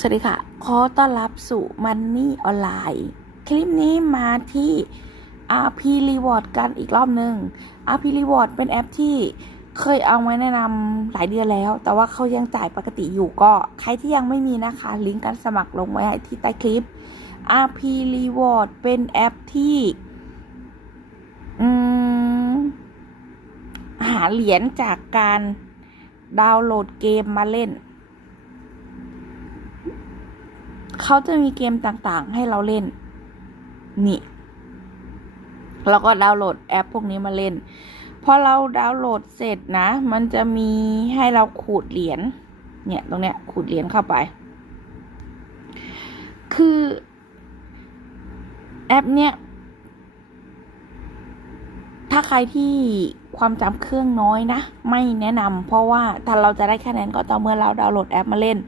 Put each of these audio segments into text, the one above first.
สวัสดีค่ะ ขอต้อนรับสู่ Money ออนไลน์ คลิปนี้มาที่ RP Reward กันอีกรอบหนึ่ง RP Reward เป็นแอปที่เคยเอามาแนะนำหลายเดือนแล้ว แต่ว่าเขายังจ่ายปกติอยู่ก็ ใครที่ยังไม่มีนะคะ ลิงก์การสมัครลงไว้ที่ใต้คลิป RP Reward เป็นแอปที่หาเหรียญจากการดาวน์โหลดเกมมาเล่น เขาจะมีเกมต่างๆ ให้เราเล่น นี่ เราก็ดาวน์โหลดแอปพวกนี้มาเล่น พอเราดาวน์โหลดเสร็จนะ มันจะมีให้เราขูดเหรียญ เนี่ย ตรงเนี้ย ขูดเหรียญเข้าไป คือแอปเนี้ย ถ้าใครที่ ความจำเครื่องน้อยนะ ไม่แนะนำเพราะว่าถ้าเราจะได้คะแนนก็ต่อเมื่อเราดาวน์โหลดแอปมาเล่น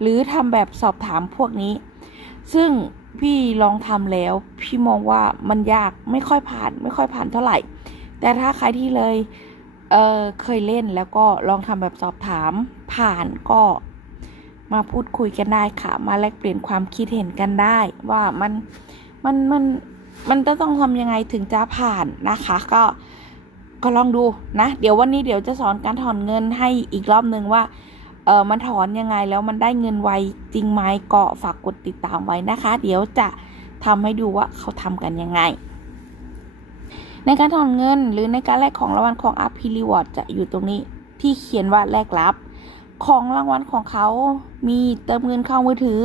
หรือทำแบบสอบถามพวกนี้ ซึ่งพี่ลองทำแล้ว พี่มองว่ามันยากไม่ค่อยผ่าน ไม่ค่อยผ่านเท่าไหร่ แต่ถ้าใครที่เลยเออเคยเล่นแล้วก็ลองทำแบบสอบถามผ่านก็มาพูดคุยกันได้ค่ะ มาแลกเปลี่ยนความคิดเห็นกันได้ ว่ามันมันมันมันจะต้องทำยังไงถึงจะผ่านนะคะ ก็ ก็ลองดูนะ เดี๋ยววันนี้เดี๋ยวจะสอนการถอนเงินให้อีกรอบนึงว่า เออมันถอนยังไงแล้วมันได้เงินไวจริงไหมก็ฝากกดติดตามไว้นะคะ เดี๋ยวจะทำให้ดูว่าเขาทำกันยังไง ในการถอนเงินหรือในการแลกของรางวัลของ RP Reward จะอยู่ตรงนี้ที่เขียนว่าแลกรับ ของรางวัลของเขามีเติมเงินเข้ามือถือ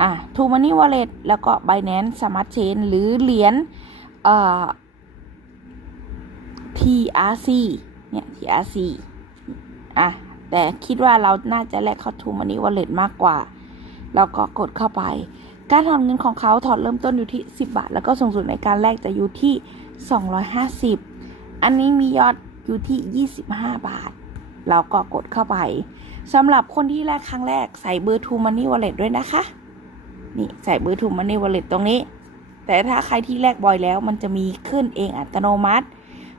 อะ t ูมันนี่วอลเล็ตแล้วก็ Binance Smart Chain หรือเหรียญเอ่อ TRC เนี่ย TRC อะ แต่คิดว่าเราน่าจะแลกเข้า t ูมันนี่วอลเล็ตมากกว่าแล้วก็กดเข้าไป การถอนเงินของเขาถอนเริ่มต้นอยู่ที่ 10 บาท แล้วก็สูงสุดในการแลกจะอยู่ที่ 250 อันนี้มียอดอยู่ที่ 25 บาท เราก็กดเข้าไปสำหรับคนที่แลกครั้งแรกใส่เบอร์ t ูมันนี่วอลเล็ตด้วยนะคะ นี่ใส่เบอร์ t ูมันนี่วอลเล็ตตรงนี้ แต่ถ้าใครที่แลกบ่อยแล้ว มันจะมีขึ้นเองอัตโนมัติ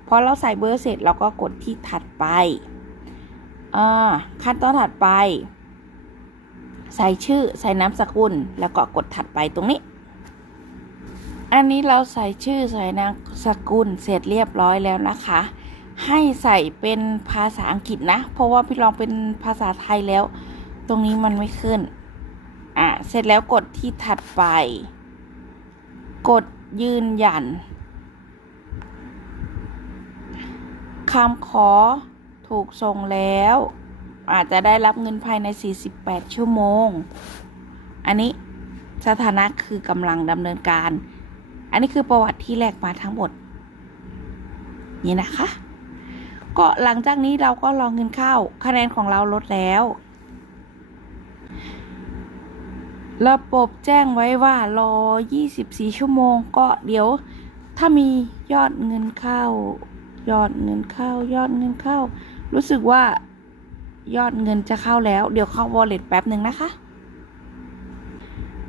พอเราใส่เบอร์เสร็จเราก็กดที่ถัดไปอขั้นตอนถัดไป ใส่ชื่อใส่นามสกุล แล้วก็กดถัดไปตรงนี้ อันนี้เราใส่ชื่อใส่นามสกุลเสร็จเรียบร้อยแล้วนะคะ ให้ใส่เป็นภาษาอังกฤษนะ เพราะว่าพี่ลองเป็นภาษาไทยแล้ว ตรงนี้มันไม่ขึ้น อะ เสร็จแล้วกดที่ถัดไป กดยืนยัน คำขอถูกส่งแล้ว อาจจะได้รับเงินภายใน 48 ชั่วโมง อันนี้สถานะคือกำลังดำเนินการ อันนี้คือประวัติที่แลกมาทั้งหมด นี่นะคะ ก็หลังจากนี้เราก็รองเงินเข้า คะแนนของเราลดแล้ว ระบบแจ้งไว้ว่ารอ 24 ชั่วโมง ก็เดี๋ยวถ้ามียอดเงินเข้า ยอดเงินเข้า ยอดเงินเข้า รู้สึกว่ายอดเงินจะเข้าแล้ว เดี๋ยวเข้า wallet แป๊บหนึ่งนะคะ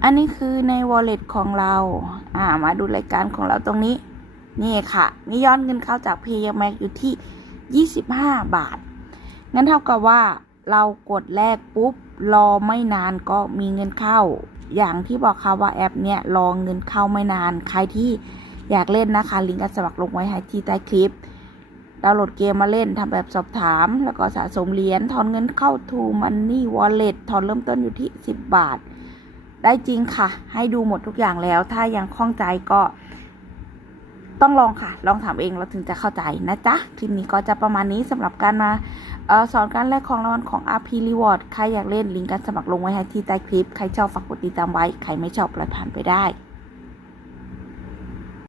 อันนี้คือใน wallet ของเรา อ่า มาดูรายการของเราตรงนี้ นี่ค่ะ มียอดเงินเข้าจาก PayMac อยู่ที่ 25 บาท งั้นเท่ากับว่าเรากดแลกปุ๊บ รอไม่นานก็มีเงินเข้า อย่างที่บอกค่ะว่าแอปเนี้ยรอเงินเข้าไม่นาน ใครที่อยากเล่นนะคะ ลิงก์การสมัครลงไว้ให้ที่ใต้คลิป ดาวน์โหลดเกมมาเล่นทำแบบสอบถาม แล้วก็สะสมเหรียญถอนเงินเข้า to money wallet ถอนเริ่มต้นอยู่ที่ 10 บาท ได้จริงค่ะ ให้ดูหมดทุกอย่างแล้ว ถ้ายังคล่องใจก็ต้องลองค่ะ ลองถามเองเราถึงจะเข้าใจนะจ๊ะ คลิปนี้ก็จะประมาณนี้สำหรับการมาออสอนการแลกของรางวัลของ RP Reward ใครอยากเล่นลิงก์การสมัครลงไว้ให้ที่ใต้คลิป ใครชอบฝากกดติดตามไว้ ใครไม่ชอบปล่อยผ่านไปได้